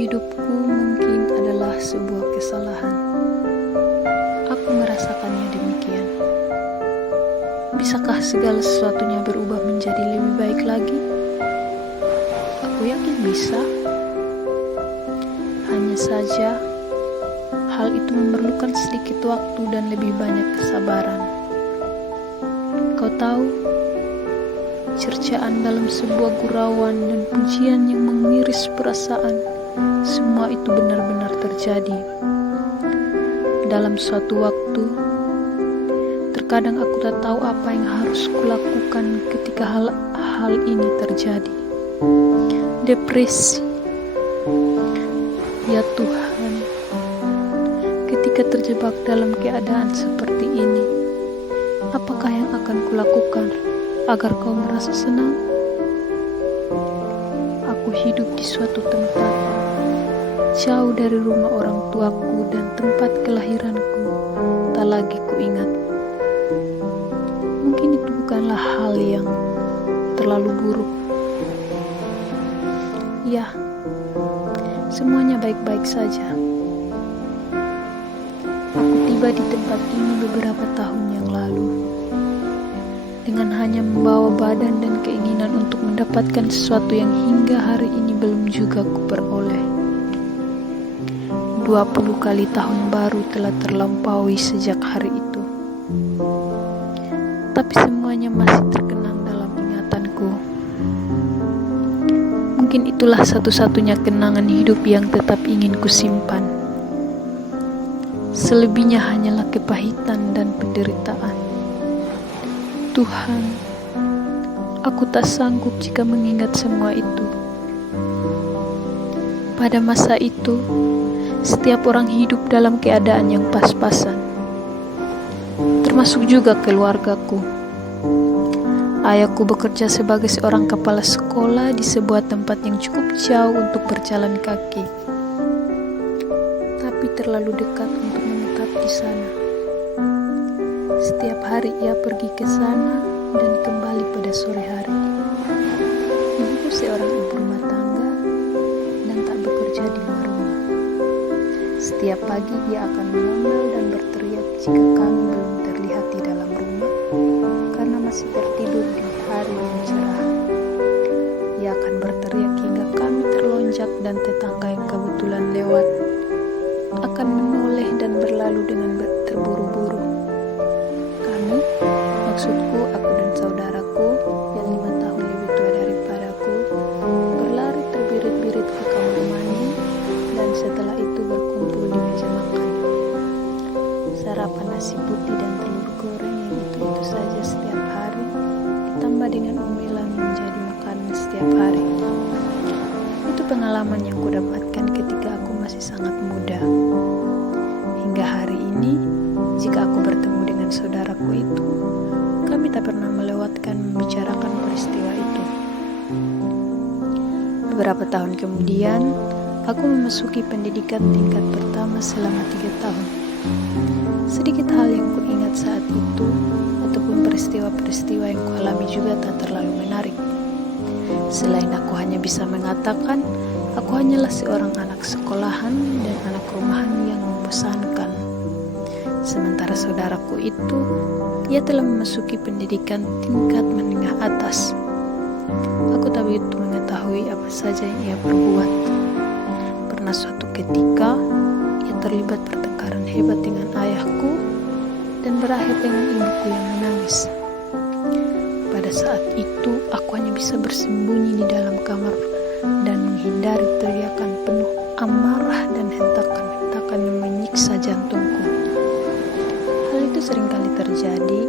Hidupku mungkin adalah sebuah kesalahan. Aku merasakannya demikian. Bisakah segala sesuatunya berubah menjadi lebih baik lagi? Aku yakin bisa. Hanya saja, hal itu memerlukan sedikit waktu dan lebih banyak kesabaran. Kau tahu, cercaan dalam sebuah gurauan dan pujian yang mengiris perasaan, semua itu benar-benar terjadi. Dalam suatu waktu, terkadang aku tak tahu apa yang harus kulakukan ketika hal ini terjadi. Depresi. Ya Tuhan, ketika terjebak dalam keadaan seperti ini, apakah yang akan kulakukan agar kau merasa senang? Aku hidup di suatu tempat jauh dari rumah orang tuaku dan tempat kelahiranku tak lagi kuingat. Mungkin itu bukanlah hal yang terlalu buruk. Ya, semuanya baik-baik saja. Aku tiba di tempat ini beberapa tahun yang lalu dengan hanya membawa badan dan keinginan untuk mendapatkan sesuatu yang hingga hari ini belum juga kuperoleh. 20 kali tahun baru telah terlampaui sejak hari itu. Tapi semuanya masih terkenang dalam ingatanku. Mungkin itulah satu-satunya kenangan hidup yang tetap ingin kusimpan. Selebihnya hanyalah kepahitan dan penderitaan. Tuhan, aku tak sanggup jika mengingat semua itu. Pada masa itu, setiap orang hidup dalam keadaan yang pas-pasan, termasuk juga keluargaku. Ayahku bekerja sebagai seorang kepala sekolah di sebuah tempat yang cukup jauh untuk berjalan kaki, tapi terlalu dekat untuk menetap di sana. Setiap hari ia pergi ke sana dan kembali pada sore hari. Ibuku seorang ibu rumah tangga dan tak bekerja di luar rumah. Setiap pagi ia akan mengomel dan berteriak jika kami belum terlihat di dalam rumah karena masih tertidur di hari yang cerah. Ia akan berteriak hingga kami terlonjak dan tetangga yang kebetulan lewat akan menoleh dan berlalu dengan terburu-buru. Kami, maksudku aku dan saudaraku yang 5 tahun lebih tua daripadaku, berlari terbirit-birit ke kamar mandi dan setelah itu berkumpul di meja makan. Sarapan nasi putih dan telur goreng yang itu saja setiap hari, ditambah dengan omelan menjadi makanan setiap hari. Itu pengalaman yang kudapatkan ketika aku masih sangat muda. Hingga hari ini, jika aku bertemu dengan saudaraku itu, kami tak pernah melewatkan membicarakan peristiwa itu. Beberapa tahun kemudian, aku memasuki pendidikan tingkat pertama selama 3 tahun. Sedikit hal yang kuingat saat itu, ataupun peristiwa-peristiwa yang kualami juga tak terlalu menarik. Selain aku hanya bisa mengatakan, aku hanyalah seorang anak sekolahan dan anak rumahan yang membosankan. Sementara saudaraku itu, ia telah memasuki pendidikan tingkat menengah atas. Aku tak begitu mengetahui apa saja yang ia perbuat. Pernah suatu ketika, ia terlibat pertengkaran hebat dengan ayahku dan berakhir dengan ibuku yang menangis. Pada saat itu, aku hanya bisa bersembunyi di dalam kamar dan menghindari teriakan penuh amarah dan hentakan-hentakan yang menyiksa jantungku. Hal itu seringkali terjadi,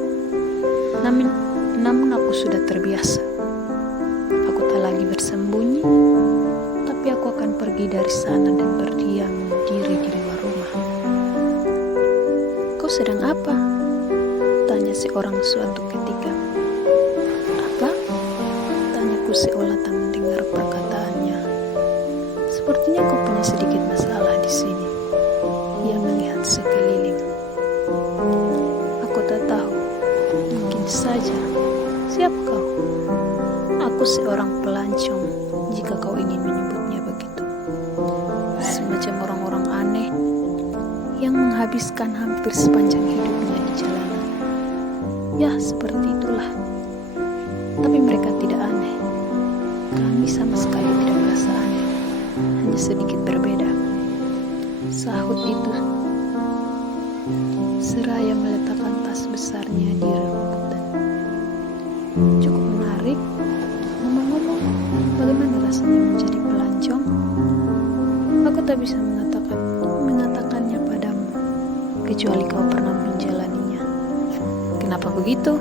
namun aku sudah terbiasa. Aku tak lagi bersembunyi, tapi aku akan pergi dari sana dan berdiam diri di luar rumah. Kau sedang apa? Tanya seorang suatu ketika. Apa? Tanyaku seolah tak mendengar perkataannya. Sepertinya kau punya sedikit masalah di sini. Ia melihat sekeliling. Aku tak tahu. Mungkin saja. Siapa kau? Aku seorang pelancong, jika kau ingin menyebutnya begitu. semacam orang-orang aneh yang menghabiskan hampir sepanjang hidupnya di jalanan. Ya, seperti itulah. Tapi mereka tidak aneh. Kami sama sekali tidak merasa aneh, hanya sedikit berbeda. Sahut itu seraya meletakkan tas besarnya di rumputan. Cukup menarik. Ngomong-ngomong, bagaimana rasanya menjadi pelancong? Aku tak bisa mengatakannya padamu, kecuali kau pernah menjalaninya. Kenapa begitu?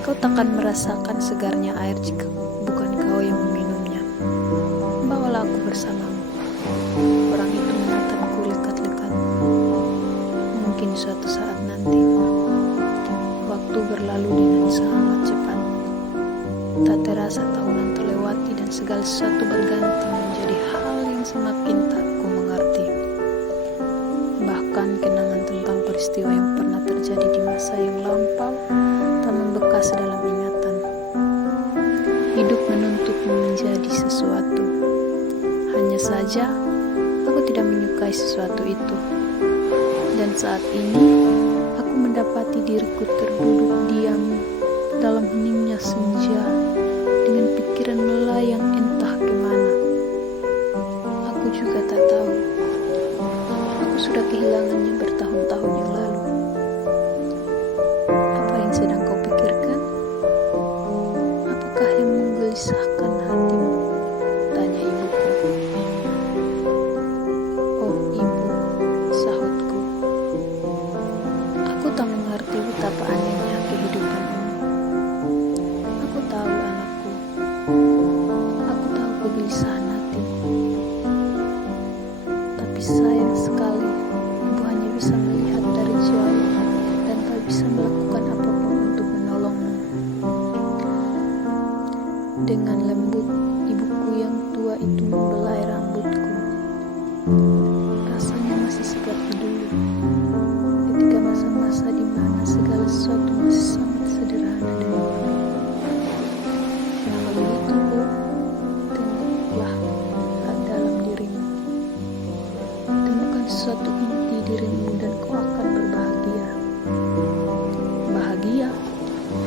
Kau takkan merasakan segarnya air jika bukan kau yang meminumnya. Bawalah aku bersamamu. Orang itu menatapku lekat-lekat. Mungkin suatu saat nanti, waktu berlalu dengan sangat cepat. Tak terasa tahunan terlewati dan segala sesuatu berganti menjadi hal yang semakin tak ku mengerti. Bahkan kenangan tentang peristiwa yang pernah terjadi di masa yang lampau tak membekas dalam ingatan. Hidup menuntutmu menjadi sesuatu. Hanya saja, aku tidak menyukai sesuatu itu. Dan saat ini, aku mendapati diriku terduduk diam dalam heningnya senja dengan pikiran melayang entah kemana. Aku juga tak tahu. Aku sudah kehilangannya bertahun-tahun yang lalu. Apa yang sedang kau pikirkan? Apakah yang menggelisahkan hatimu? Tanya ibuku. Oh ibu, sahutku. Aku tak mengerti betapa anehnya kehidupan ini. Aku tahu anakku. Aku tahu kegelisahan hatiku. Tapi sayang sekali, ibu hanya bisa melihat dari jauh dan tak bisa melakukan apapun untuk menolongmu. Dengan lembut, ibuku yang tua itu membelai rambutku. Rasanya masih seperti dulu, ketika masa-masa di mana segala sesuatu masih sangat sederhana dan mudah. Kenapa begitu, Bu? Tengoklah dalam dirimu. Temukan sesuatu inti dirimu dan kau akan berbahagia. Bahagia?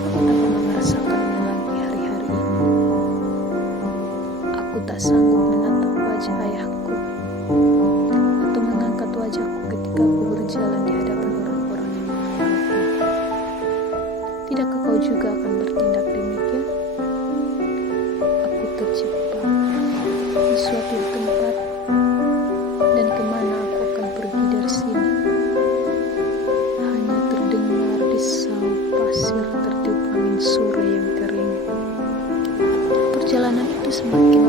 Aku tak pernah merasakannya lagi hari-hari ini. Aku tak sanggup menatap wajah ayahku atau mengangkat wajahku ketika aku berjalan di hadapan orang-orang yang mengenalku. Tidakkah kau juga akan bertindak demikian? Aku terjebak di suatu tempat, dan kemana aku akan pergi dari sini? Hanya terdengar desau pasir tertiup angin sore yang kering. Perjalanan itu semakin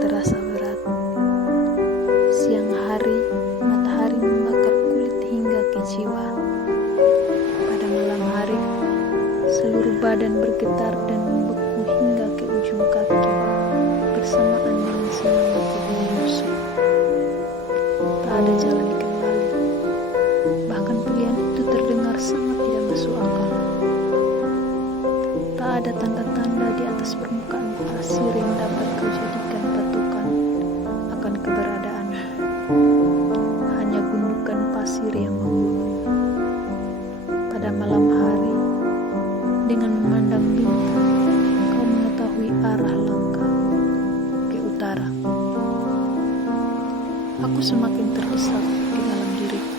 terasa berat. Siang hari, matahari membakar kulit hingga ke jiwa. Pada malam hari, seluruh badan bergetar dan membeku hingga ke ujung kaki, bersamaan dengan semangat yang menyusup. Tak ada jalan kembali. Bahkan pilihan itu terdengar sangat tidak masuk akal. Tak ada tanda-tanda di atas permukaan pasir yang dapat kau jadikan patokan akan keberadaanmu. Hanya gundukan pasir yang menggunung. Pada malam hari, dengan memandang bintang, kau mengetahui arah langkah ke utara. Aku semakin terdesak di dalam diriku.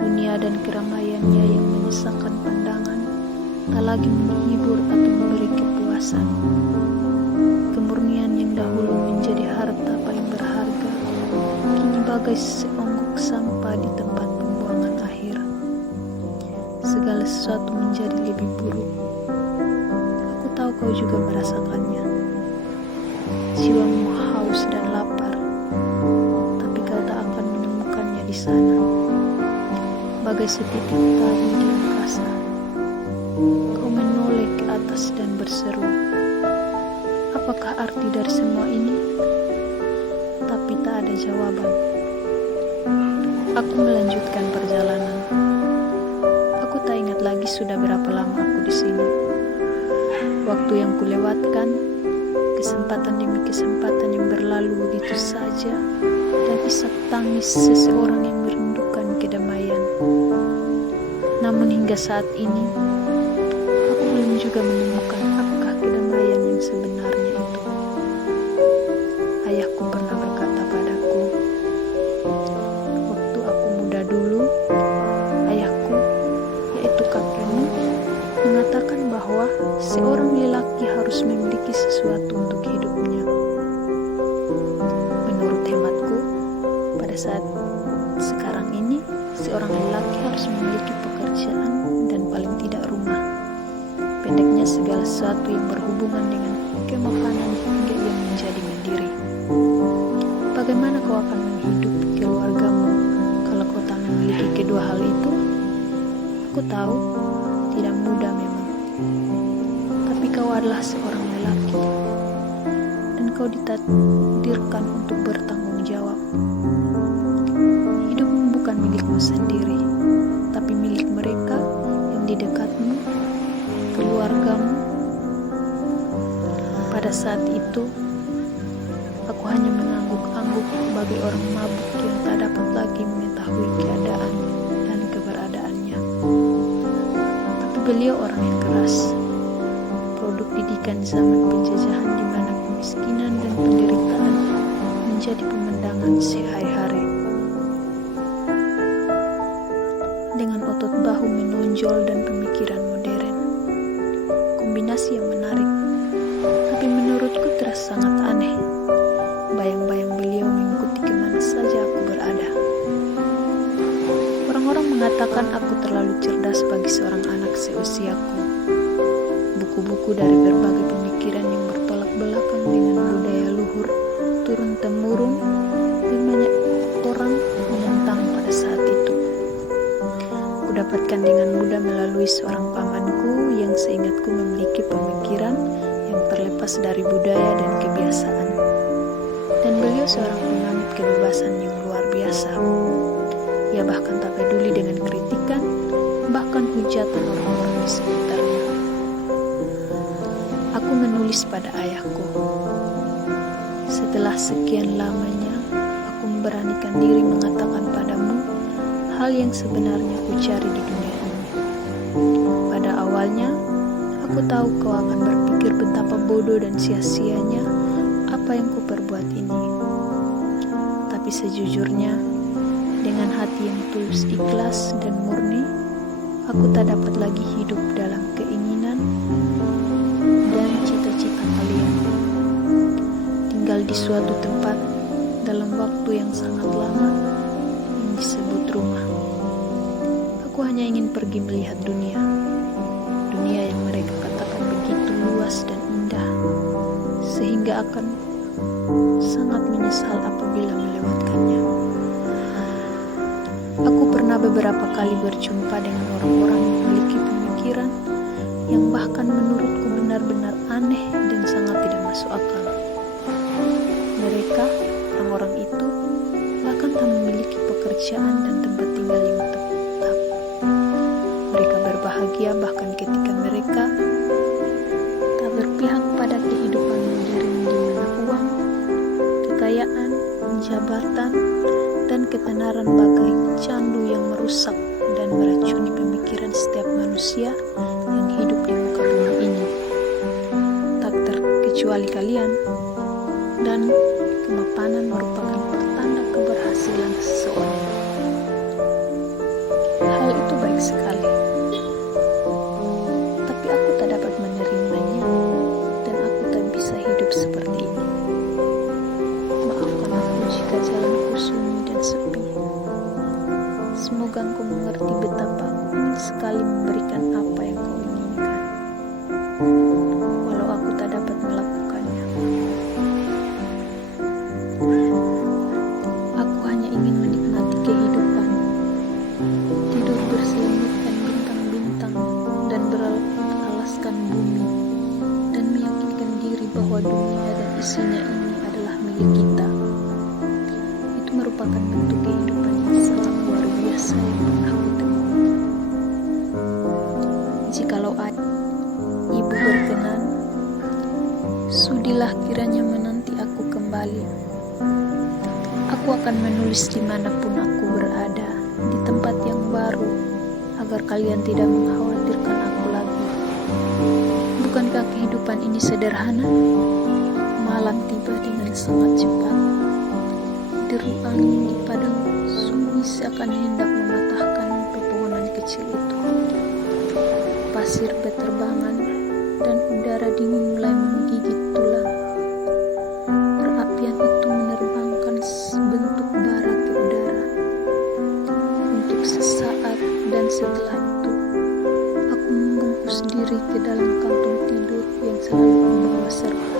Dunia dan keramaiannya yang menyesakkan pandangan tak lagi menghibur atau memberi kepuasan. Kemurnian yang dahulu menjadi harta paling berharga kini bagai seonggok sampah di tempat pembuangan akhir. Segala sesuatu menjadi lebih buruk. Aku tahu kau juga merasakannya. Jiwamu haus dan lapar, tapi kau tak akan menemukannya di sana. Bagai setitik tali di angkasa, kau menoleh ke atas dan berseru, apakah arti dari semua ini? Tapi tak ada jawaban. Aku melanjutkan perjalanan. Aku tak ingat lagi sudah berapa lama aku di sini. Waktu yang kulewatkan kesempatan demi kesempatan yang berlalu begitu saja, dan isak tangis seseorang yang merindukan kedamaian. Namun hingga saat ini, aku belum juga menemukan apakah kedamaian yang sebenarnya itu. Ayahku pernah berkata padaku, waktu aku muda dulu, ayahku, yaitu kakekmu, mengatakan bahwa seorang lelaki harus memiliki sesuatu untuk hidupnya. Menurut hematku, pada saat sekarang ini, seorang lelaki harus memiliki pekerjaan dan paling tidak rumah. Pendeknya segala sesuatu yang berhubungan dengan kemapanan hingga ia menjadi mandiri. Bagaimana kau akan menghidupi keluargamu kalau kau tak memiliki kedua hal itu? Aku tahu, tidak mudah memang. Tapi kau adalah seorang lelaki, dan kau ditakdirkan untuk bertanggung jawab. Hidupmu bukan milikmu sendiri, tapi milik mereka yang di dekatmu, keluargamu. Pada saat itu, aku hanya mengangguk-angguk bagai orang mabuk yang tak dapat lagi mengetahui keadaan dan keberadaannya. Tapi beliau orang yang keras, produk didikan zaman penjajahan di mana kemiskinan dan penderitaan menjadi pemandangan sehari-hari. Dengan otot bahu menonjol dan pemikiran modern, kombinasi yang menarik, tapi menurutku terasa sangat aneh. Bayang-bayang beliau mengikuti kemana saja aku berada. Orang-orang mengatakan aku terlalu cerdas bagi seorang anak seusiaku. Buku-buku dari berbagai pemikiran yang bertolak belakang dengan budaya luhur turun-temurun, dan banyak orang menentang pada saat itu. Kudapatkan dengan mudah melalui seorang pamanku yang seingatku memiliki pemikiran yang terlepas dari budaya dan kebiasaan. Dan beliau seorang penganut kebebasan yang luar biasa. Ia bahkan tak peduli dengan kritikan, bahkan hujatan orang-orang di sekitarnya. Aku menulis pada ayahku. Setelah sekian lamanya, aku memberanikan diri mengatakan padamu hal yang sebenarnya ku cari di dunia ini. Pada awalnya, aku tahu kau akan berpikir betapa bodoh dan sia-sianya apa yang ku perbuat ini. Tapi sejujurnya, dengan hati yang tulus ikhlas dan murni, aku tak dapat lagi hidup dalam keinginan dan cita-cita kalian. Tinggal di suatu tempat dalam waktu yang sangat lama yang disebut rumah. Aku hanya ingin pergi melihat dunia. Dunia yang mereka katakan begitu luas dan indah, sehingga akan sangat menyesal apabila melewatkannya. Aku pernah beberapa kali berjumpa dengan orang-orang yang memiliki pemikiran yang bahkan menurutku benar-benar aneh dan sangat tidak masuk akal. Mereka, orang-orang itu, bahkan tak memiliki pekerjaan dan tempat tinggal yang tetap. Mereka berbahagia bahkan ketika mereka tak berpihak pada kehidupan modern di mana uang, kekayaan, jabatan, dan ketenaran bagai candu yang merusak dan meracuni pemikiran setiap manusia yang hidup di muka bumi ini. Tak terkecuali kalian. Dan kemapanan merupakan pertanda keberhasilan seseorang. Hal itu baik sekali. Tapi aku tak dapat menerimanya, dan aku tak bisa hidup seperti ini. Maafkan aku jika jalanku sunyi dan sepi. Semoga engkau mengerti betapa aku ingin sekali memberikan apa yang kau inginkan, walau aku tak dapat melakukannya. Aku hanya ingin menikmati kehidupan, tidur berselimutkan bintang-bintang dan beralaskan bumi, dan meyakinkan diri bahwa dunia dan isinya ini adalah milik kita. Itu merupakan bentuk kehidupan yang sangat luar biasa yang pernah kutemui. Jikalau ibu berkenan, sudilah akan menulis dimanapun aku berada, di tempat yang baru, agar kalian tidak mengkhawatirkan aku lagi. Bukankah kehidupan ini sederhana? Malam tiba dengan sangat cepat. Deru angin di padang sunyi seakan hendak mematahkan pepohonan kecil itu. Pasir berterbangan dan udara dingin mulai menggigit tulang. Perapian itu menerbangkan bentuk bara ke udara. Untuk sesaat dan setelah itu, aku membungkus diri ke dalam kantung tidur yang selalu membawa serta.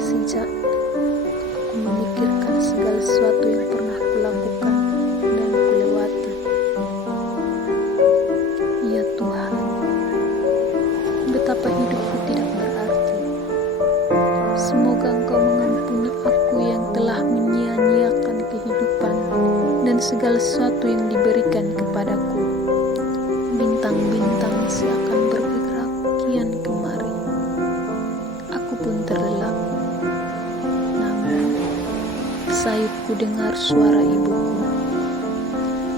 Sejak aku memikirkan segala sesuatu yang pernah kulakukan dan kulewati. Ya Tuhan, betapa hidupku tidak berarti. Semoga Engkau mengampuni aku yang telah menyia-nyiakan kehidupan dan segala sesuatu yang diberikan kepadaku. Bintang-bintang seakan bergerak kian kemari. Aku pun terlelap. Namun, sayupku dengar suara ibuku.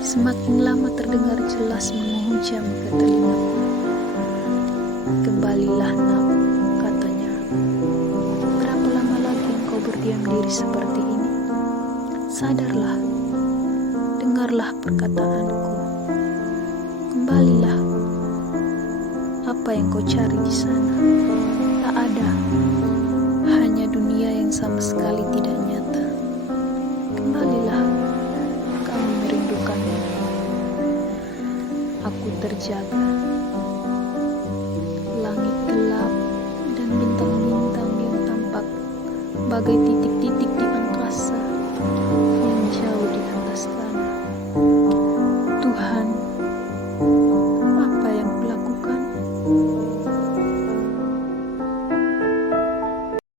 Semakin lama terdengar jelas menghujam ke telingaku. Kembalilah nak, katanya. Berapa lama lagi engkau berdiam diri seperti ini? Sadarlah, dengarlah perkataanku. Kembalilah. Apa yang kau cari di sana? Tak ada, hanya dunia yang sama sekali tidak nyata. Kembalilah, kami merindukanmu. Aku terjaga. Langit gelap dan bintang-bintang yang tampak bagai titik